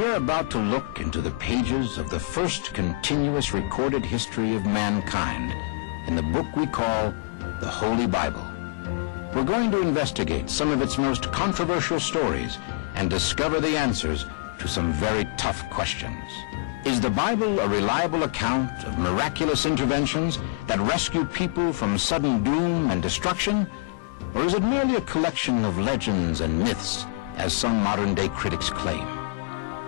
We're about to look into the pages of the first continuous recorded history of mankind in the book we call the Holy Bible. We're going to investigate some of its most controversial stories and discover the answers to some very tough questions. Is the Bible a reliable account of miraculous interventions that rescue people from sudden doom and destruction? Or is it merely a collection of legends and myths, as some modern-day critics claim?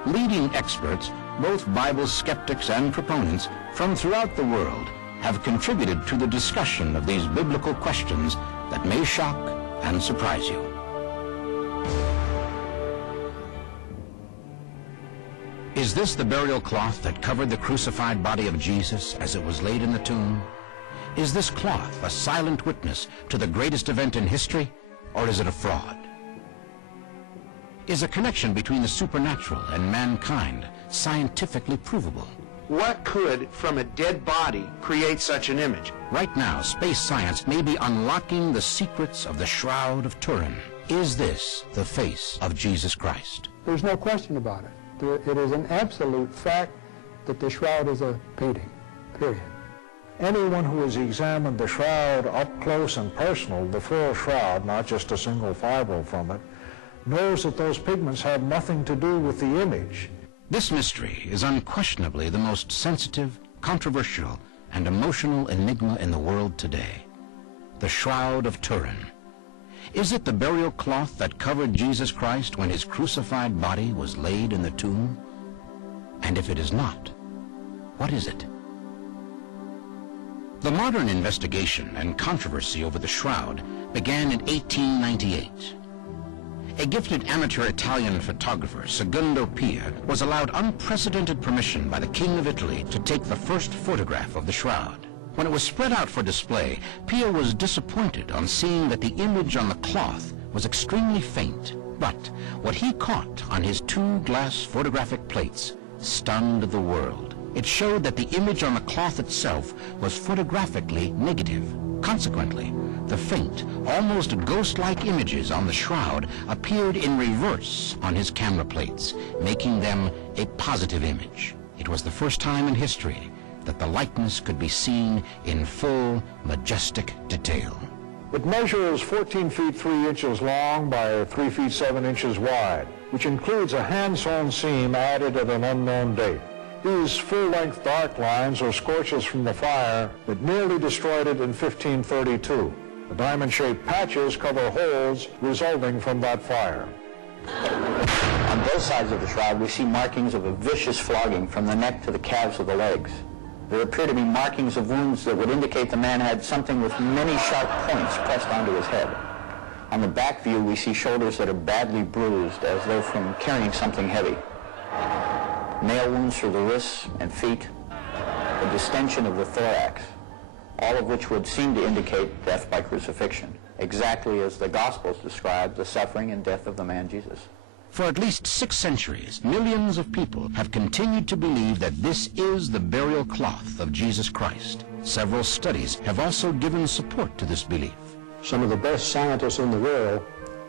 Leading experts, both Bible skeptics and proponents from throughout the world, have contributed to the discussion of these biblical questions that may shock and surprise you. Is this the burial cloth that covered the crucified body of Jesus as it was laid in the tomb? Is this cloth a silent witness to the greatest event in history, or is it a fraud? Is a connection between the supernatural and mankind scientifically provable? What could, from a dead body, create such an image? Right now, space science may be unlocking the secrets of the Shroud of Turin. Is this the face of Jesus Christ? There's no question about it. It is an absolute fact that the shroud is a painting, period. Anyone who has examined the shroud up close and personal, the full shroud, not just a single fibre from it, knows that those pigments have nothing to do with the image. This mystery is unquestionably the most sensitive, controversial, and emotional enigma in the world today. The Shroud of Turin. Is it the burial cloth that covered Jesus Christ when his crucified body was laid in the tomb? And if it is not, what is it? The modern investigation and controversy over the shroud began in 1898. A gifted amateur Italian photographer, Segundo Pia, was allowed unprecedented permission by the King of Italy to take the first photograph of the shroud. When it was spread out for display, Pia was disappointed on seeing that the image on the cloth was extremely faint. But what he caught on his two glass photographic plates stunned the world. It showed that the image on the cloth itself was photographically negative. Consequently, the faint, almost ghost-like images on the shroud appeared in reverse on his camera plates, making them a positive image. It was the first time in history that the likeness could be seen in full, majestic detail. It measures 14 feet 3 inches long by 3 feet 7 inches wide, which includes a hand-sewn seam added at an unknown date. These full-length dark lines are scorches from the fire that nearly destroyed it in 1532. The diamond-shaped patches cover holes resulting from that fire. On both sides of the shroud, we see markings of a vicious flogging from the neck to the calves of the legs. There appear to be markings of wounds that would indicate the man had something with many sharp points pressed onto his head. On the back view, we see shoulders that are badly bruised, as though from carrying something heavy. Nail wounds through the wrists and feet, a distension of the thorax, all of which would seem to indicate death by crucifixion, exactly as the Gospels describe the suffering and death of the man Jesus. For at least 6 centuries, millions of people have continued to believe that this is the burial cloth of Jesus Christ. Several studies have also given support to this belief. Some of the best scientists in the world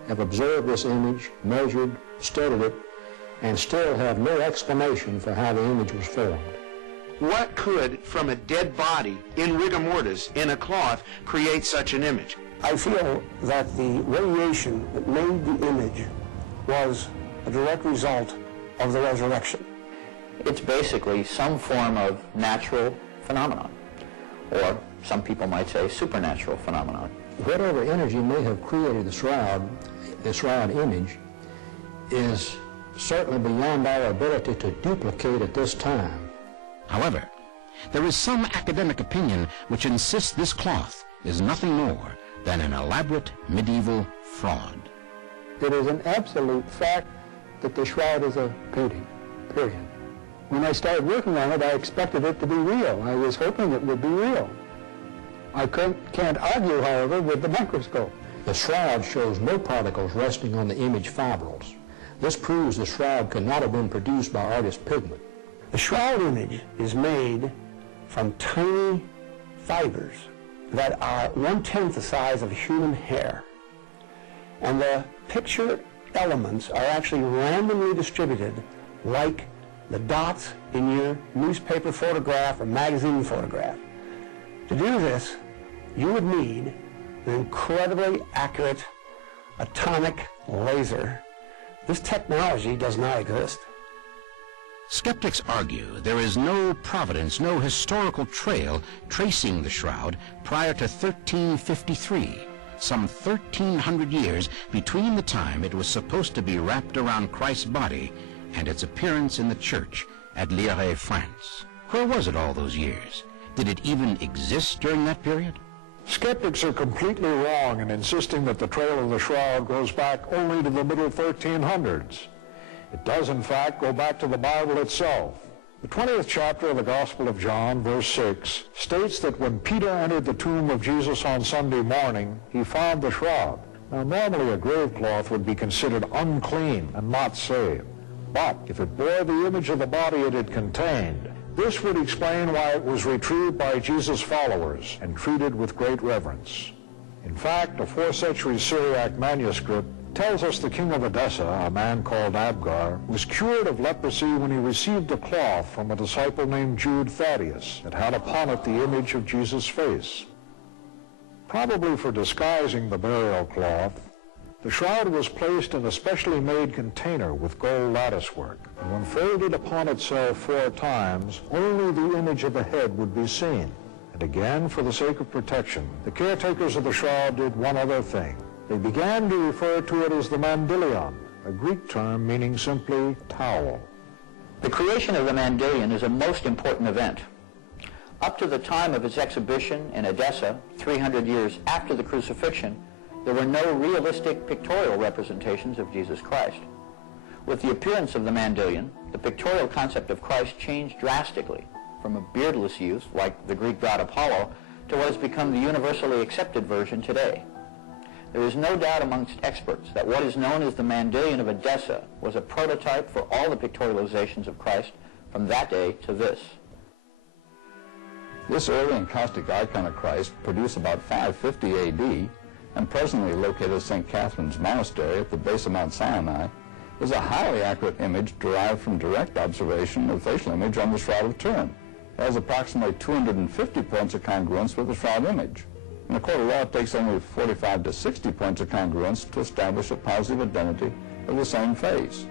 have observed this image, measured, studied it, and still have no explanation for how the image was formed. What could, from a dead body, in rigor mortis, in a cloth, create such an image? I feel that the radiation that made the image was a direct result of the resurrection. It's basically some form of natural phenomenon, or some people might say supernatural phenomenon. Whatever energy may have created the shroud image is certainly beyond our ability to duplicate at this time. However, there is some academic opinion which insists this cloth is nothing more than an elaborate medieval fraud. It is an absolute fact that the shroud is a painting, period. When I started working on it, I expected it to be real. I was hoping it would be real. I can't argue, however, with the microscope. The shroud shows no particles resting on the image fibrils. This proves the shroud could not have been produced by artist pigment. The shroud image is made from tiny fibers that are 1/10 the size of human hair. And the picture elements are actually randomly distributed like the dots in your newspaper photograph or magazine photograph. To do this, you would need an incredibly accurate atomic laser. This technology does not exist. Skeptics argue there is no providence, no historical trail tracing the shroud prior to 1353, some 1,300 years between the time it was supposed to be wrapped around Christ's body and its appearance in the church at Lire, France. Where was it all those years? Did it even exist during that period? Skeptics are completely wrong in insisting that the trail of the shroud goes back only to the middle 1300s. It does, in fact, go back to the Bible itself. The 20th chapter of the Gospel of John, verse 6, states that when Peter entered the tomb of Jesus on Sunday morning, he found the shroud. Now, normally a grave cloth would be considered unclean and not saved. But if it bore the image of the body it had contained, this would explain why it was retrieved by Jesus' followers and treated with great reverence. In fact, a 4th century Syriac manuscript tells us the king of Edessa, a man called Abgar, was cured of leprosy when he received a cloth from a disciple named Jude Thaddeus that had upon it the image of Jesus' face. Probably for disguising the burial cloth, the shroud was placed in a specially made container with gold latticework, and when folded upon itself 4 times, only the image of the head would be seen. And again, for the sake of protection, the caretakers of the shroud did one other thing. They began to refer to it as the mandilion, a Greek term meaning simply towel. The creation of the mandilion is a most important event. Up to the time of its exhibition in Edessa, 300 years after the crucifixion, there were no realistic pictorial representations of Jesus Christ. With the appearance of the mandilion, the pictorial concept of Christ changed drastically from a beardless youth, like the Greek god Apollo, to what has become the universally accepted version today. There is no doubt amongst experts that what is known as the mandilion of Edessa was a prototype for all the pictorializations of Christ from that day to this. This early encaustic icon of Christ, produced about 550 AD, and presently located at St. Catherine's Monastery at the base of Mount Sinai, is a highly accurate image derived from direct observation of facial image on the Shroud of Turin. It has approximately 250 points of congruence with the Shroud image. In the court of law, it takes only 45 to 60 points of congruence to establish a positive identity of the same face.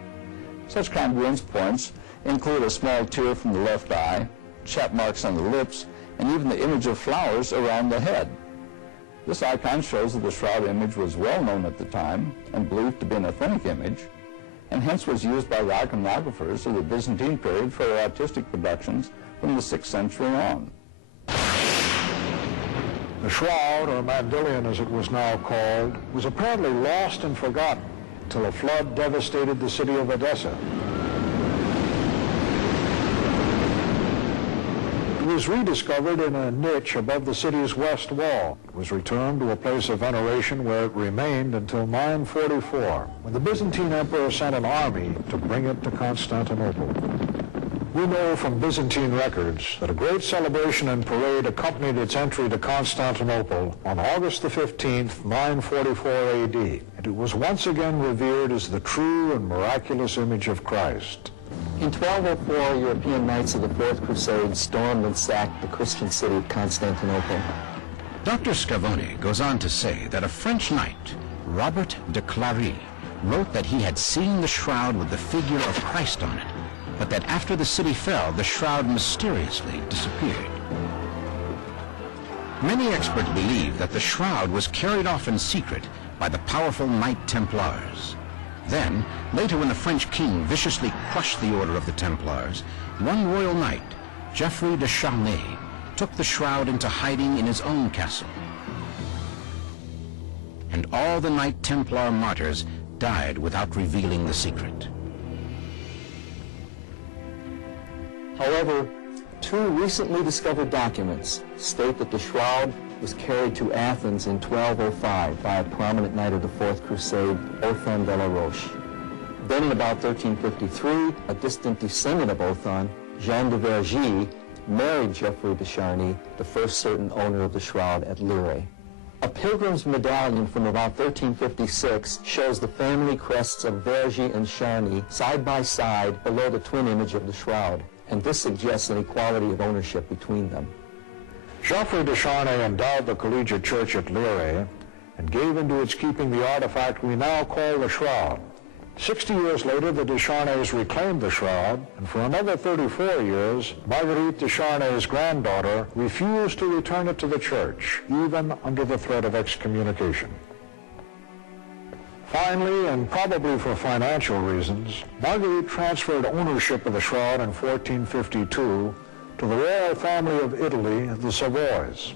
Such congruence points include a small tear from the left eye, chap marks on the lips, and even the image of flowers around the head. This icon shows that the Shroud image was well known at the time and believed to be an authentic image, and hence was used by the iconographers of the Byzantine period for their artistic productions from the 6th century on. The shroud, or mandilion as it was now called, was apparently lost and forgotten until a flood devastated the city of Edessa. It was rediscovered in a niche above the city's west wall. It was returned to a place of veneration where it remained until 944, when the Byzantine emperor sent an army to bring it to Constantinople. We know from Byzantine records that a great celebration and parade accompanied its entry to Constantinople on August the 15th, 944 AD, and it was once again revered as the true and miraculous image of Christ. In 1204, European knights of the Fourth Crusade stormed and sacked the Christian city of Constantinople. Dr. Scavone goes on to say that a French knight, Robert de Clary, wrote that he had seen the shroud with the figure of Christ on it, but that after the city fell, the shroud mysteriously disappeared. Many experts believe that the shroud was carried off in secret by the powerful Knight Templars. Then, later when the French king viciously crushed the order of the Templars, one royal knight, Geoffrey de Charnay, took the shroud into hiding in his own castle. And all the Knight Templar martyrs died without revealing the secret. However, 2 recently discovered documents state that the shroud was carried to Athens in 1205 by a prominent knight of the Fourth Crusade, Othon de la Roche. Then in about 1353, a distant descendant of Othon, Jean de Vergy, married Geoffrey de Charny, the first certain owner of the shroud at Lire. A pilgrim's medallion from about 1356 shows the family crests of Vergy and Charny side by side below the twin image of the shroud, and this suggests an equality of ownership between them. Geoffroy de Charny endowed the collegiate church at Lire and gave into its keeping the artifact we now call the shroud. 60 years later, the de Charnys reclaimed the shroud, and for another 34 years, Marguerite de Charny's granddaughter refused to return it to the church, even under the threat of excommunication. Finally, and probably for financial reasons, Marguerite transferred ownership of the shroud in 1452 to the royal family of Italy, the Savoys.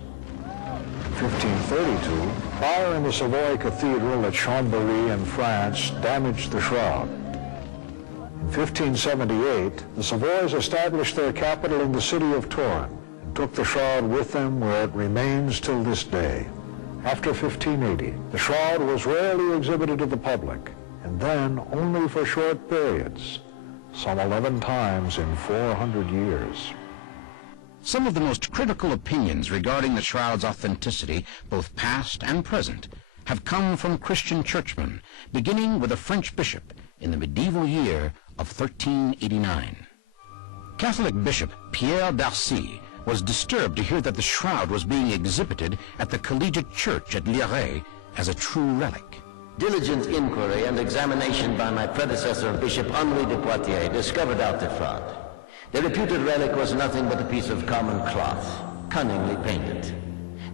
In 1532, fire in the Savoy Cathedral at Chambéry in France damaged the shroud. In 1578, the Savoys established their capital in the city of Turin and took the shroud with them, where it remains till this day. After 1580, the shroud was rarely exhibited to the public, and then only for short periods, some 11 times in 400 years. Some of the most critical opinions regarding the shroud's authenticity, both past and present, have come from Christian churchmen, beginning with a French bishop in the medieval year of 1389. Catholic Bishop Pierre d'Arcy was disturbed to hear that the shroud was being exhibited at the collegiate church at Lire as a true relic. Diligent inquiry and examination by my predecessor, Bishop Henri de Poitiers, discovered out the fraud. The reputed relic was nothing but a piece of common cloth, cunningly painted.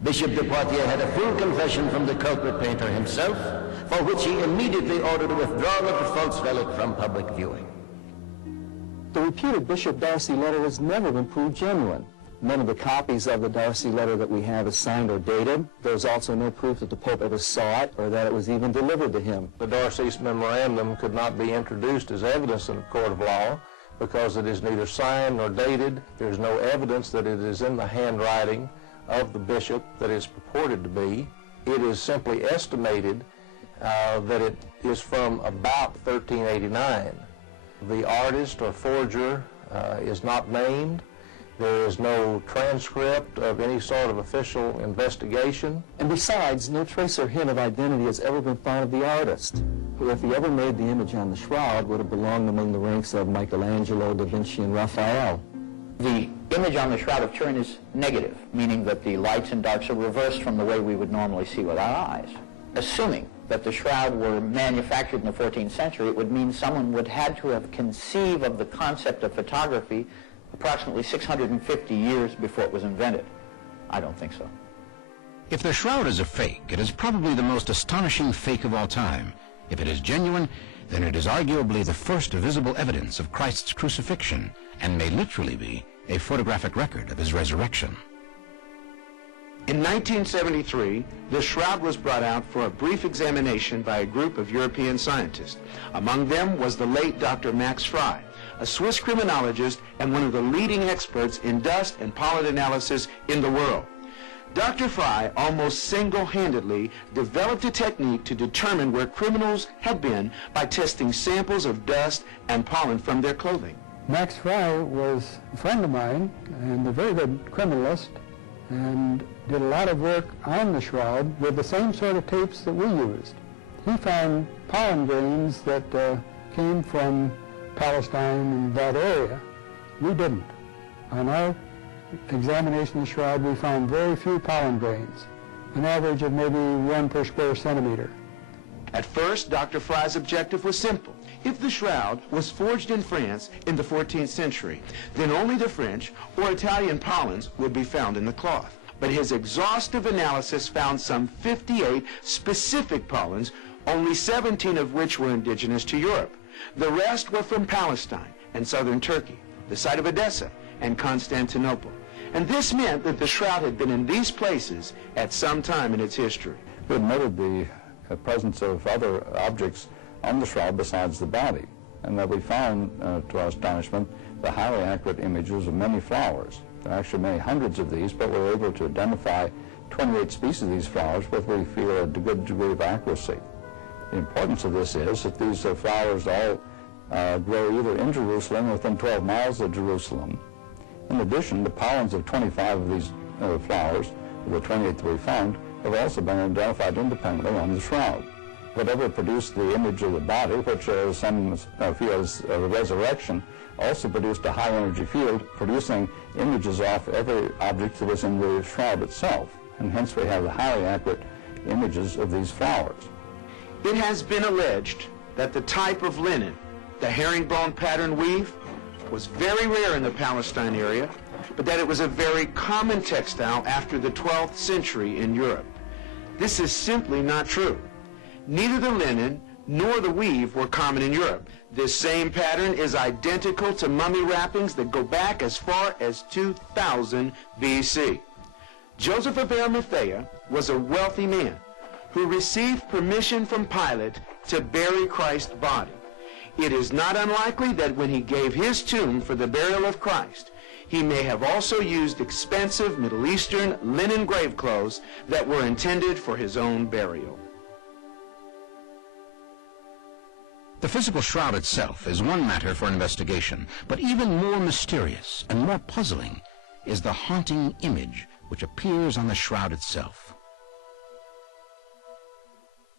Bishop de Poitiers had a full confession from the culprit painter himself, for which he immediately ordered a withdrawal of the false relic from public viewing. The reputed Bishop Darcy letter has never been proved genuine. None of the copies of the Darcy letter that we have is signed or dated. There's also no proof that the Pope ever saw it or that it was even delivered to him. The Darcy's memorandum could not be introduced as evidence in a court of law because it is neither signed nor dated. There's no evidence that it is in the handwriting of the bishop that is purported to be. It is simply estimated that it is from about 1389. The artist or forger is not named. There is no transcript of any sort of official investigation. And besides, no trace or hint of identity has ever been found of the artist, who, if he ever made the image on the shroud, would have belonged among the ranks of Michelangelo, Da Vinci, and Raphael. The image on the Shroud of Turin is negative, meaning that the lights and darks are reversed from the way we would normally see with our eyes. Assuming that the shroud were manufactured in the 14th century, it would mean someone would have to have conceived of the concept of photography approximately 650 years before it was invented. I don't think so. If the shroud is a fake, it is probably the most astonishing fake of all time. If it is genuine, then it is arguably the first visible evidence of Christ's crucifixion and may literally be a photographic record of his resurrection. In 1973, the shroud was brought out for a brief examination by a group of European scientists. Among them was the late Dr. Max Frey, a Swiss criminologist and one of the leading experts in dust and pollen analysis in the world. Dr. Frey almost single-handedly developed a technique to determine where criminals had been by testing samples of dust and pollen from their clothing. Max Frey was a friend of mine and a very good criminalist, and did a lot of work on the shroud with the same sort of tapes that we used. He found pollen grains that came from Palestine and that area. We didn't. On our examination of the shroud, we found very few pollen grains, an average of maybe 1 per square centimeter. At first, Dr. Frey's objective was simple. If the shroud was forged in France in the 14th century, then only the French or Italian pollens would be found in the cloth. But his exhaustive analysis found some 58 specific pollens, only 17 of which were indigenous to Europe. The rest were from Palestine and southern Turkey, the site of Edessa and Constantinople. And this meant that the shroud had been in these places at some time in its history. We admitted the presence of other objects on the shroud besides the body, and that we found, to our astonishment, the highly accurate images of many flowers. There are actually many hundreds of these, but we're able to identify 28 species of these flowers with what we feel a good degree of accuracy. The importance of this is that these flowers all grow either in Jerusalem or within 12 miles of Jerusalem. In addition, the pollens of 25 of these flowers, of the 28 that we found, have also been identified independently on the shroud. Whatever produced the image of the body, which some feel is a resurrection, also produced a high-energy field, producing images off every object that was in the shroud itself. And hence we have the highly accurate images of these flowers. It has been alleged that the type of linen, the herringbone pattern weave, was very rare in the Palestine area, but that it was a very common textile after the 12th century in Europe. This is simply not true. Neither the linen nor the weave were common in Europe. This same pattern is identical to mummy wrappings that go back as far as 2000 BC. Joseph of Arimathea was a wealthy man who received permission from Pilate to bury Christ's body. It is not unlikely that when he gave his tomb for the burial of Christ, he may have also used expensive Middle Eastern linen grave clothes that were intended for his own burial. The physical shroud itself is one matter for investigation, but even more mysterious and more puzzling is the haunting image which appears on the shroud itself.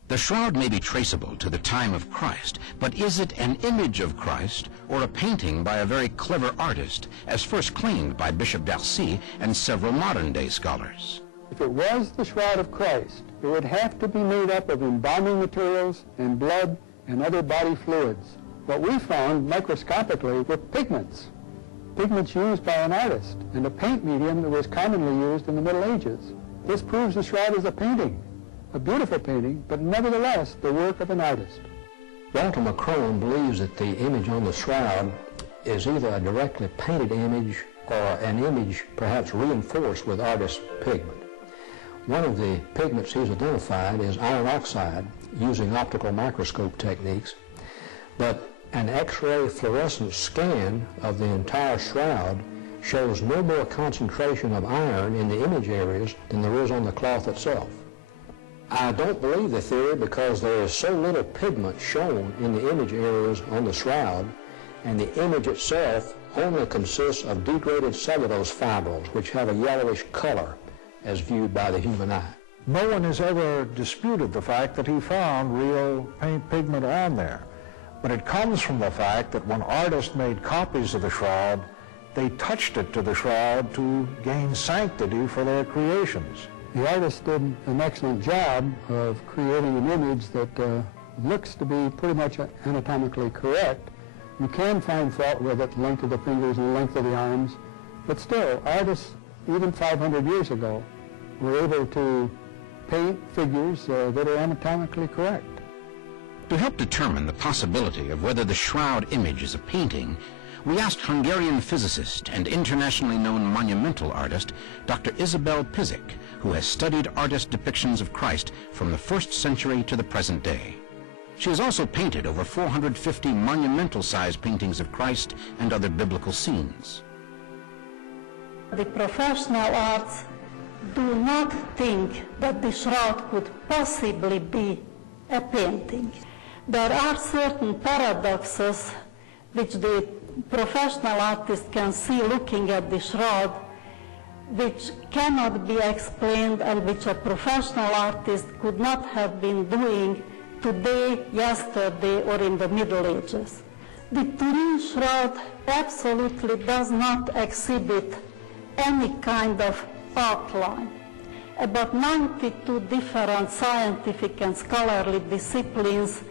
The shroud may be traceable to the time of Christ, but is it an image of Christ or a painting by a very clever artist, as first claimed by Bishop Darcy and several modern-day scholars? If it was the shroud of Christ, it would have to be made up of embalming materials and blood and other body fluids. What we found microscopically were pigments used by an artist, and a paint medium that was commonly used in the Middle Ages. This proves the shroud is a painting, a beautiful painting, but nevertheless the work of an artist. Walter McCrone believes that the image on the shroud is either a directly painted image or an image perhaps reinforced with artist's pigment. One of the pigments he's identified is iron oxide, using optical microscope techniques, but an X-ray fluorescence scan of the entire shroud shows no more concentration of iron in the image areas than there is on the cloth itself. I don't believe the theory because there is so little pigment shown in the image areas on the shroud, and the image itself only consists of degraded cellulose fibrils, which have a yellowish color as viewed by the human eye. No one has ever disputed the fact that he found real paint pigment on there, but it comes from the fact that when artists made copies of the shroud, they touched it to the shroud to gain sanctity for their creations. The artist did an excellent job of creating an image that looks to be pretty much anatomically correct. You can find fault with it, the length of the fingers and the length of the arms, but still, artists, even 500 years ago, were able to paint figures that are anatomically correct. To help determine the possibility of whether the shroud image is a painting, we asked Hungarian physicist and internationally known monumental artist Dr. Isabel Pizik, who has studied artist depictions of Christ from the 1st century to the present day. She has also painted over 450 monumental-sized paintings of Christ and other biblical scenes. The professional arts do not think that the shroud could possibly be a painting. There are certain paradoxes which the professional artist can see looking at the shroud, which cannot be explained and which a professional artist could not have been doing today, yesterday, or in the Middle Ages. The TURIN shroud absolutely does not exhibit any kind of outline. About 92 different scientific and scholarly disciplines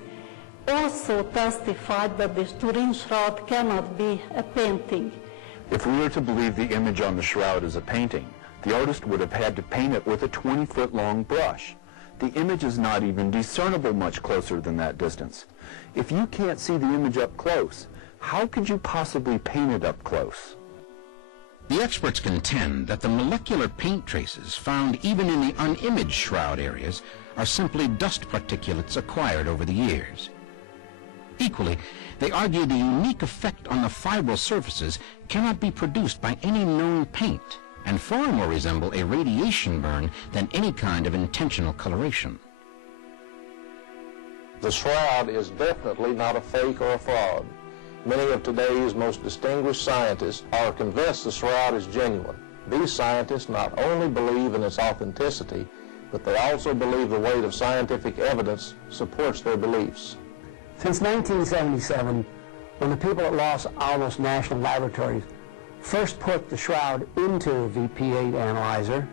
also testified that the TURIN shroud cannot be a painting. If we were to believe the image on the shroud is a painting, the artist would have had to paint it with a 20-foot-long brush. The image is not even discernible much closer than that distance. If you can't see the image up close, how could you possibly paint it up close? The experts contend that the molecular paint traces found even in the unimaged shroud areas are simply dust particulates acquired over the years. Equally, they argue the unique effect on the fibril surfaces cannot be produced by any known paint, and far more resemble a radiation burn than any kind of intentional coloration. The shroud is definitely not a fake or a fraud. Many of today's most distinguished scientists are convinced the shroud is genuine. These scientists not only believe in its authenticity, but they also believe the weight of scientific evidence supports their beliefs. Since 1977, when the people at Los Alamos National Laboratories first put the shroud into a VP8 analyzer,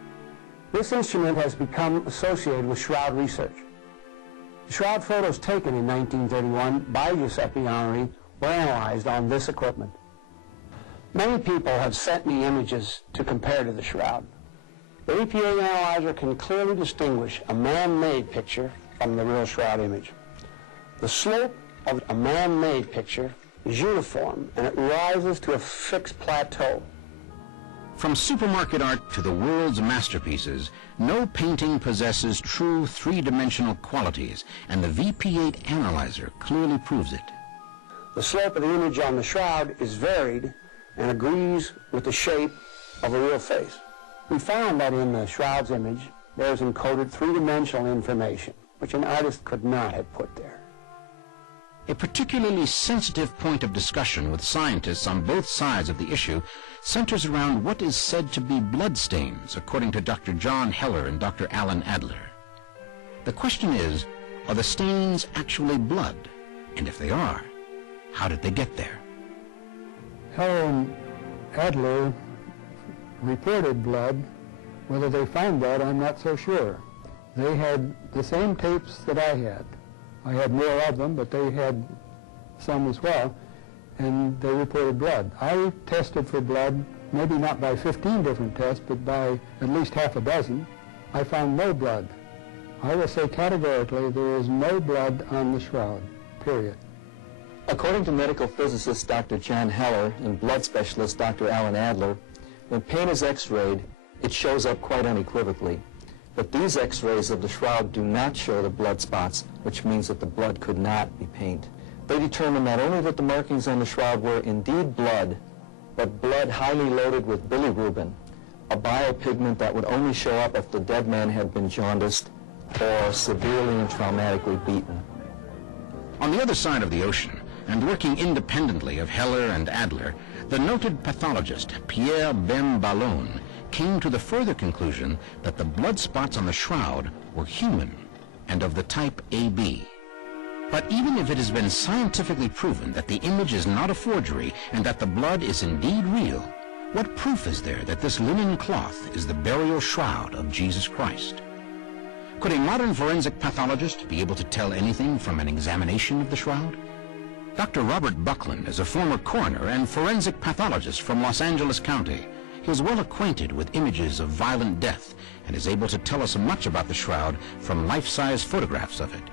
this instrument has become associated with shroud research. The shroud photos taken in 1931 by Giuseppe Honoré were analyzed on this equipment. Many people have sent me images to compare to the shroud. The VP8 analyzer can clearly distinguish a man-made picture from the real shroud image. The slope of a man-made picture is uniform, and it rises to a fixed plateau. From supermarket art to the world's masterpieces, no painting possesses true three-dimensional qualities, and the VP8 analyzer clearly proves it. The slope of the image on the shroud is varied and agrees with the shape of a real face. We found that in the shroud's image, there is encoded three-dimensional information, which an artist could not have put there. A particularly sensitive point of discussion with scientists on both sides of the issue centers around what is said to be bloodstains, according to Dr. John Heller and Dr. Alan Adler. The question is, are the stains actually blood? And if they are, how did they get there? Heller and Adler reported blood. Whether they found blood, I'm not so sure. They had the same tapes that I had. I had more of them, but they had some as well, and they reported blood. I tested for blood, maybe not by 15 different tests, but by at least half a dozen. I found no blood. I will say categorically there is no blood on the shroud, period. According to medical physicist Dr. John Heller and blood specialist Dr. Alan Adler, when paint is x-rayed, it shows up quite unequivocally. But these x-rays of the shroud do not show the blood spots, which means that the blood could not be paint. They determined not only that the markings on the shroud were indeed blood, but blood highly loaded with bilirubin, a biopigment that would only show up if the dead man had been jaundiced or severely and traumatically beaten. On the other side of the ocean, and working independently of Heller and Adler, the noted pathologist Pierre Ben Ballon came to the further conclusion that the blood spots on the shroud were human and of the type AB. But even if it has been scientifically proven that the image is not a forgery and that the blood is indeed real, what proof is there that this linen cloth is the burial shroud of Jesus Christ? Could a modern forensic pathologist be able to tell anything from an examination of the shroud? Dr. Robert Buckland is a former coroner and forensic pathologist from Los Angeles County. He is well acquainted with images of violent death and is able to tell us much about the shroud from life-size photographs of it.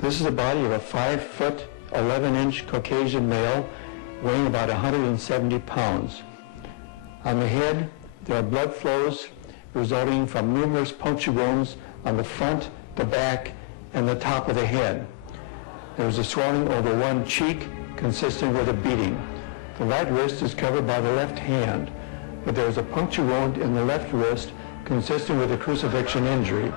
This is the body of a 5-foot, 11-inch Caucasian male weighing about 170 pounds. On the head, there are blood flows resulting from numerous puncture wounds on the front, the back, and the top of the head. There is a swelling over one cheek consistent with a beating. The right wrist is covered by the left hand, but there is a puncture wound in the left wrist consistent with a crucifixion injury.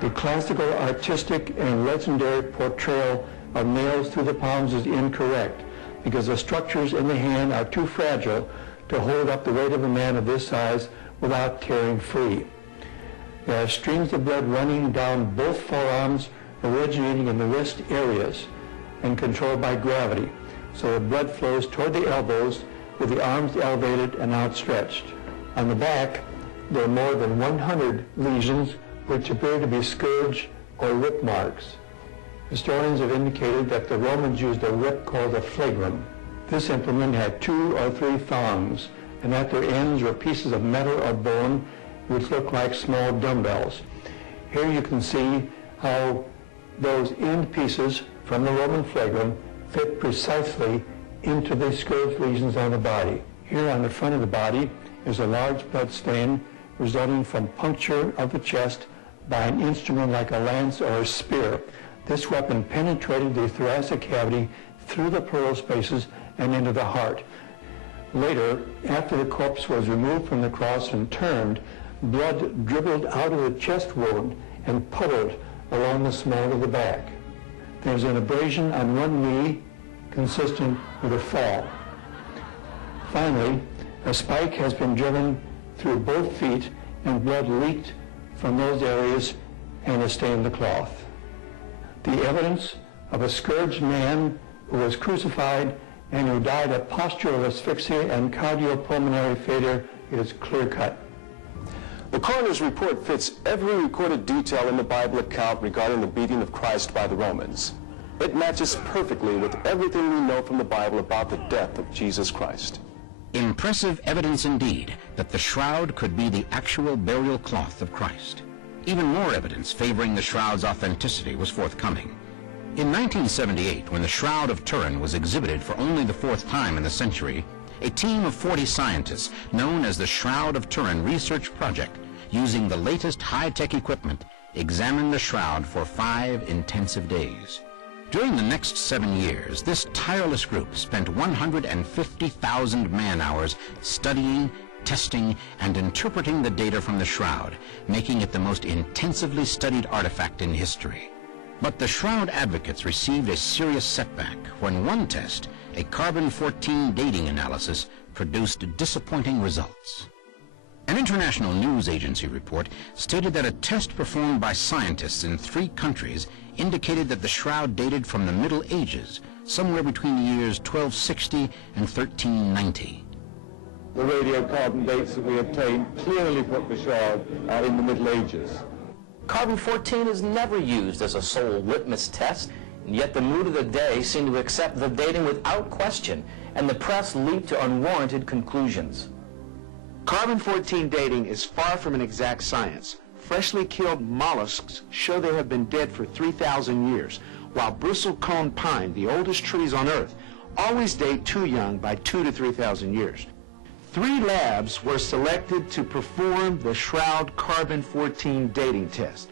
The classical, artistic, and legendary portrayal of nails through the palms is incorrect because the structures in the hand are too fragile to hold up the weight of a man of this size without tearing free. There are streams of blood running down both forearms, originating in the wrist areas and controlled by gravity, so the blood flows toward the elbows with the arms elevated and outstretched. On the back, there are more than 100 lesions which appear to be scourge or whip marks. Historians have indicated that the Romans used a whip called a flagrum. This implement had 2 or 3 thongs, and at their ends were pieces of metal or bone which looked like small dumbbells. Here you can see how those end pieces from the Roman flagrum fit precisely into the scourge lesions on the body. Here on the front of the body is a large blood stain resulting from puncture of the chest by an instrument like a lance or a spear. This weapon penetrated the thoracic cavity through the pleural spaces and into the heart. Later, after the corpse was removed from the cross and turned, blood dribbled out of the chest wound and puddled along the small of the back. There's an abrasion on one knee consistent with a fall. Finally, a spike has been driven through both feet and blood leaked from those areas and a stain in the cloth. The evidence of a scourged man who was crucified and who died of postural asphyxia and cardiopulmonary failure is clear-cut. The coroner's report fits every recorded detail in the Bible account regarding the beating of Christ by the Romans. It matches perfectly with everything we know from the Bible about the death of Jesus Christ. Impressive evidence indeed that the shroud could be the actual burial cloth of Christ. Even more evidence favoring the shroud's authenticity was forthcoming. In 1978, when the Shroud of Turin was exhibited for only the fourth time in the century, a team of 40 scientists, known as the Shroud of Turin Research Project, using the latest high-tech equipment, examined the shroud for 5 intensive days. During the next 7 years, this tireless group spent 150,000 man-hours studying, testing, and interpreting the data from the shroud, making it the most intensively studied artifact in history. But the shroud advocates received a serious setback when one test, a carbon-14 dating analysis, produced disappointing results. An international news agency report stated that a test performed by scientists in 3 countries indicated that the shroud dated from the Middle Ages, somewhere between the years 1260 and 1390. The radiocarbon dates that we obtained clearly put the shroud in the Middle Ages. Carbon-14 is never used as a sole litmus test, and yet the mood of the day seemed to accept the dating without question, and the press leaped to unwarranted conclusions. Carbon-14 dating is far from an exact science. Freshly killed mollusks show they have been dead for 3,000 years, while bristlecone pine, the oldest trees on Earth, always date too young by 2,000 to 3,000 years. 3 labs were selected to perform the Shroud carbon-14 dating test.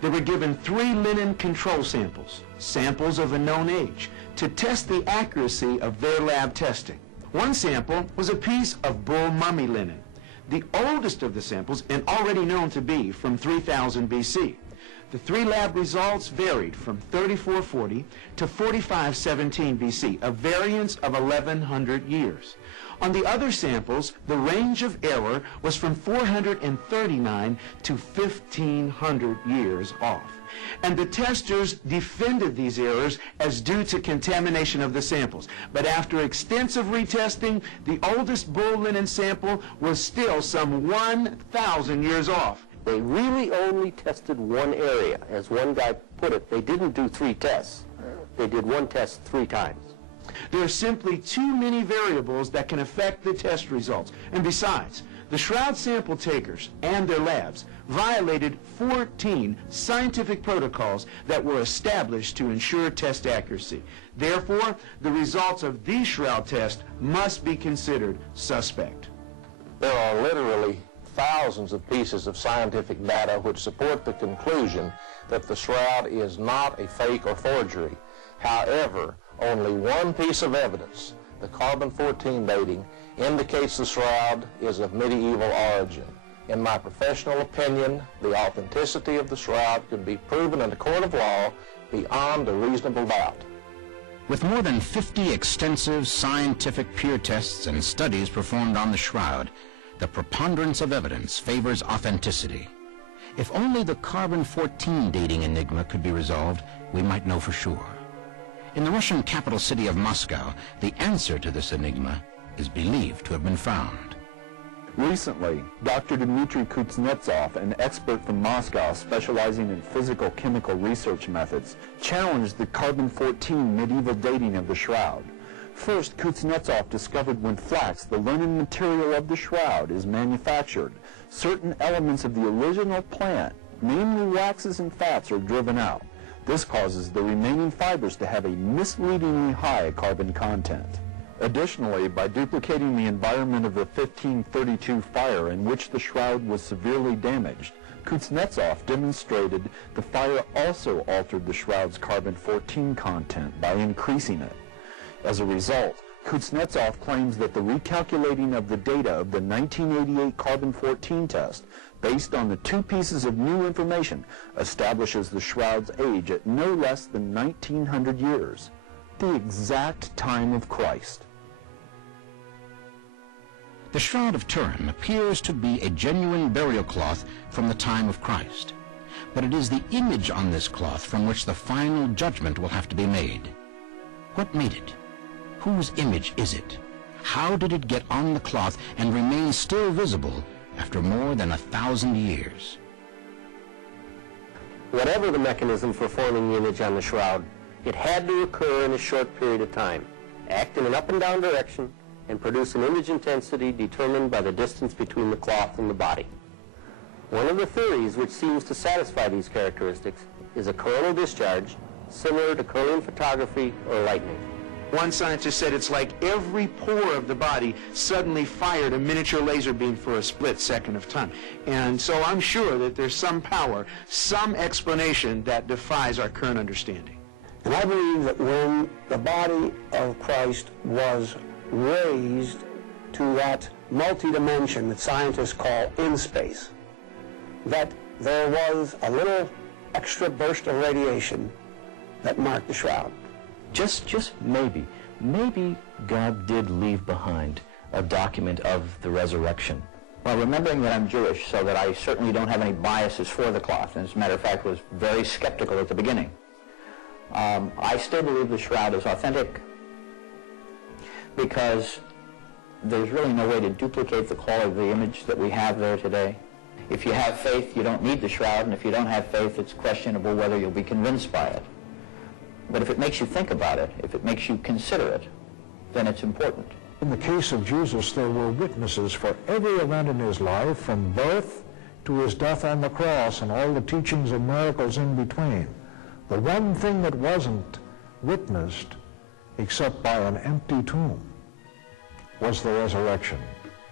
They were given 3 linen control samples, samples of a known age, to test the accuracy of their lab testing. One sample was a piece of bull mummy linen, the oldest of the samples and already known to be from 3000 BC. The 3 lab results varied from 3440 to 4517 BC, a variance of 1100 years. On the other samples, the range of error was from 439 to 1500 years off. And the testers defended these errors as due to contamination of the samples. But after extensive retesting, the oldest bull linen sample was still some 1,000 years off. They really only tested one area. As one guy put it, they didn't do 3 tests. They did 1 test 3 times. There are simply too many variables that can affect the test results. And besides, the shroud sample takers and their labs violated 14 scientific protocols that were established to ensure test accuracy. Therefore, the results of these shroud tests must be considered suspect. There are literally thousands of pieces of scientific data which support the conclusion that the shroud is not a fake or forgery. However, only one piece of evidence, the carbon-14 dating, indicates the shroud is of medieval origin. In my professional opinion, the authenticity of the shroud could be proven in a court of law beyond a reasonable doubt. With more than 50 extensive scientific peer tests and studies performed on the shroud, the preponderance of evidence favors authenticity. If only the carbon-14 dating enigma could be resolved, we might know for sure. In the Russian capital city of Moscow, the answer to this enigma is believed to have been found. Recently, Dr. Dmitry Kuznetsov, an expert from Moscow specializing in physical-chemical research methods, challenged the carbon-14 medieval dating of the shroud. First, Kuznetsov discovered when flax, the linen material of the shroud, is manufactured, certain elements of the original plant, namely waxes and fats, are driven out. This causes the remaining fibers to have a misleadingly high carbon content. Additionally, by duplicating the environment of the 1532 fire in which the shroud was severely damaged, Kuznetsov demonstrated the fire also altered the shroud's carbon-14 content by increasing it. As a result, Kuznetsov claims that the recalculating of the data of the 1988 carbon-14 test based on the 2 pieces of new information establishes the shroud's age at no less than 1900 years, the exact time of Christ. The Shroud of Turin appears to be a genuine burial cloth from the time of Christ, but it is the image on this cloth from which the final judgment will have to be made. What made it? Whose image is it? How did it get on the cloth and remain still visible after more than 1,000 years? Whatever the mechanism for forming the image on the shroud, it had to occur in a short period of time, act in an up and down direction, and produce an image intensity determined by the distance between the cloth and the body. One of the theories which seems to satisfy these characteristics is a coronal discharge similar to Kirlian photography or lightning. One scientist said it's like every pore of the body suddenly fired a miniature laser beam for a split second of time. And so I'm sure that there's some power, some explanation that defies our current understanding. And I believe that when the body of Christ was raised to that multi-dimension that scientists call in space, that there was a little extra burst of radiation that marked the shroud. Just maybe God did leave behind a document of the resurrection. Well, remembering that I'm Jewish, so that I certainly don't have any biases for the cloth, and as a matter of fact was very skeptical at the beginning, I still believe the shroud is authentic because there's really no way to duplicate the quality of the image that we have there today. If you have faith, you don't need the shroud, and if you don't have faith, it's questionable whether you'll be convinced by it. But if it makes you think about it, if it makes you consider it, then it's important. In the case of Jesus, there were witnesses for every event in his life, from birth to his death on the cross and all the teachings and miracles in between. The one thing that wasn't witnessed, except by an empty tomb, was the resurrection.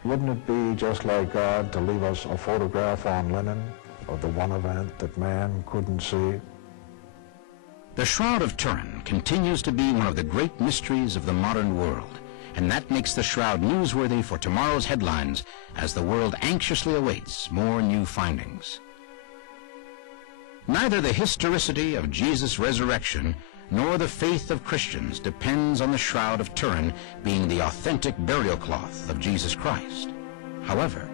Wouldn't it be just like God to leave us a photograph on linen of the one event that man couldn't see? The Shroud of Turin continues to be one of the great mysteries of the modern world, and that makes the Shroud newsworthy for tomorrow's headlines as the world anxiously awaits more new findings. Neither the historicity of Jesus' resurrection nor the faith of Christians depends on the Shroud of Turin being the authentic burial cloth of Jesus Christ. However,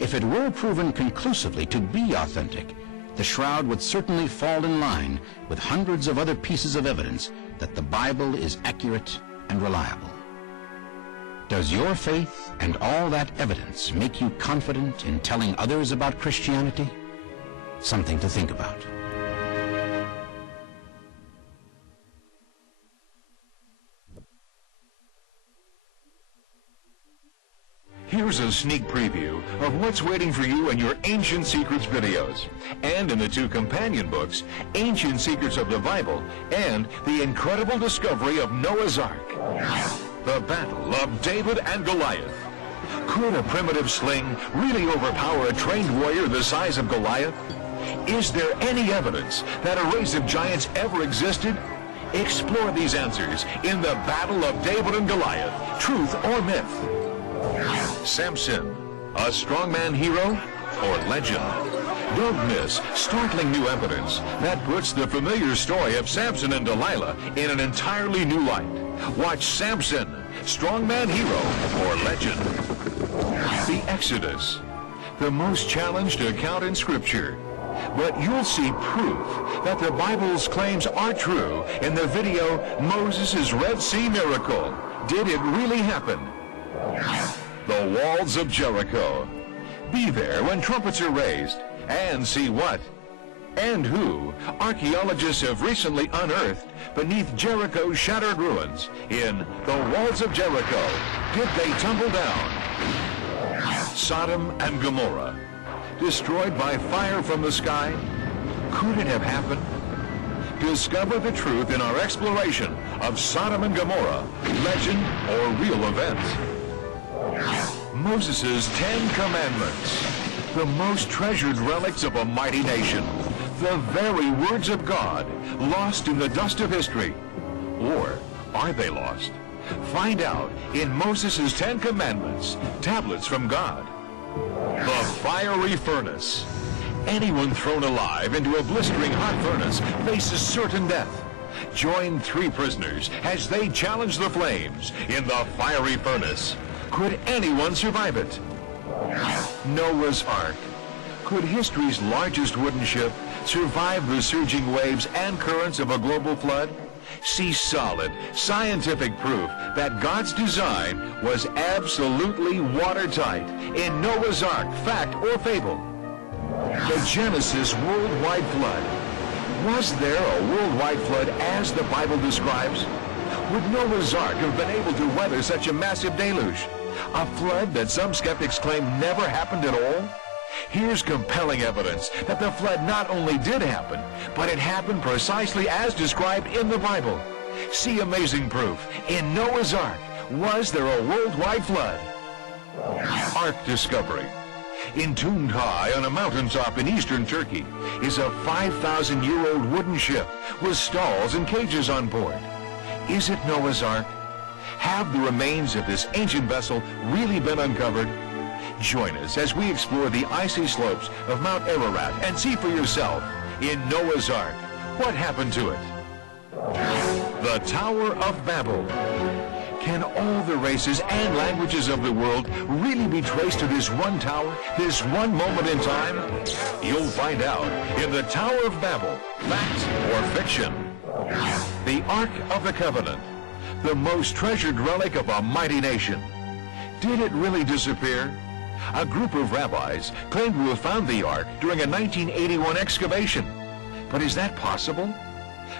if it were proven conclusively to be authentic, the Shroud would certainly fall in line with hundreds of other pieces of evidence that the Bible is accurate and reliable. Does your faith and all that evidence make you confident in telling others about Christianity? Something to think about. Here's a sneak preview of what's waiting for you in your Ancient Secrets videos, and in the two companion books, Ancient Secrets of the Bible and The Incredible Discovery of Noah's Ark. The Battle of David and Goliath. Could a primitive sling really overpower a trained warrior the size of Goliath? Is there any evidence that a race of giants ever existed? Explore these answers in The Battle of David and Goliath, Truth or Myth. Samson, a strongman hero or legend? Don't miss startling new evidence that puts the familiar story of Samson and Delilah in an entirely new light. Watch Samson, strongman hero or legend. The Exodus, the most challenged account in Scripture. But you'll see proof that the Bible's claims are true in the video Moses' Red Sea Miracle. Did it really happen? The Walls of Jericho. Be there when trumpets are raised and see what and who archaeologists have recently unearthed beneath Jericho's shattered ruins in The Walls of Jericho. Did they tumble down? Sodom and Gomorrah, destroyed by fire from the sky? Could it have happened? Discover the truth in our exploration of Sodom and Gomorrah, legend or real event. Moses' 10 Commandments, the most treasured relics of a mighty nation, the very words of God, lost in the dust of history. Or are they lost? Find out in Moses' 10 Commandments, tablets from God. The Fiery Furnace. Anyone thrown alive into a blistering hot furnace faces certain death. Join 3 prisoners as they challenge the flames in the Fiery Furnace. Could anyone survive it? Noah's Ark. Could history's largest wooden ship survive the surging waves and currents of a global flood? See solid, scientific proof that God's design was absolutely watertight in Noah's Ark, fact or fable. The Genesis worldwide flood. Was there a worldwide flood as the Bible describes? Would Noah's Ark have been able to weather such a massive deluge? A flood that some skeptics claim never happened at all? Here's compelling evidence that the flood not only did happen, but it happened precisely as described in the Bible. See amazing proof. In Noah's Ark, was there a worldwide flood? Ark discovery. Entombed high on a mountaintop in eastern Turkey is a 5,000-year-old wooden ship with stalls and cages on board. Is it Noah's Ark? Have the remains of this ancient vessel really been uncovered? Join us as we explore the icy slopes of Mount Ararat and see for yourself, in Noah's Ark, what happened to it. The Tower of Babel. Can all the races and languages of the world really be traced to this one tower, this one moment in time? You'll find out in the Tower of Babel, fact or fiction. The Ark of the Covenant, the most treasured relic of a mighty nation. Did it really disappear? A group of rabbis claimed to have found the Ark during a 1981 excavation. But is that possible?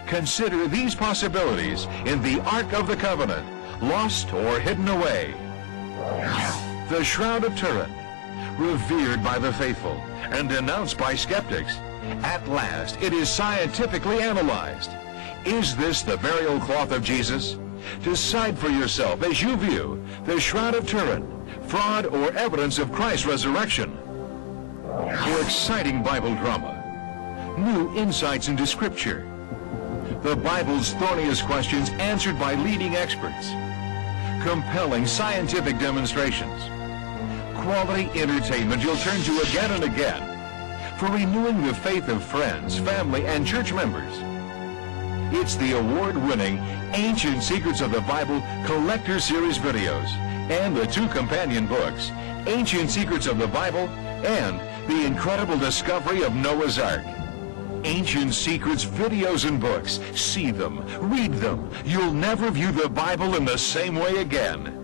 Consider these possibilities in the Ark of the Covenant, lost or hidden away. The Shroud of Turin, revered by the faithful and denounced by skeptics. At last, it is scientifically analyzed. Is this the burial cloth of Jesus? Decide for yourself as you view the Shroud of Turin, fraud or evidence of Christ's resurrection. For exciting Bible drama, new insights into Scripture, the Bible's thorniest questions answered by leading experts, compelling scientific demonstrations, quality entertainment you'll turn to again and again, for renewing the faith of friends, family, and church members. It's the award-winning Ancient Secrets of the Bible Collector Series videos and the 2 companion books, Ancient Secrets of the Bible and The Incredible Discovery of Noah's Ark. Ancient Secrets videos and books. See them, read them. You'll never view the Bible in the same way again.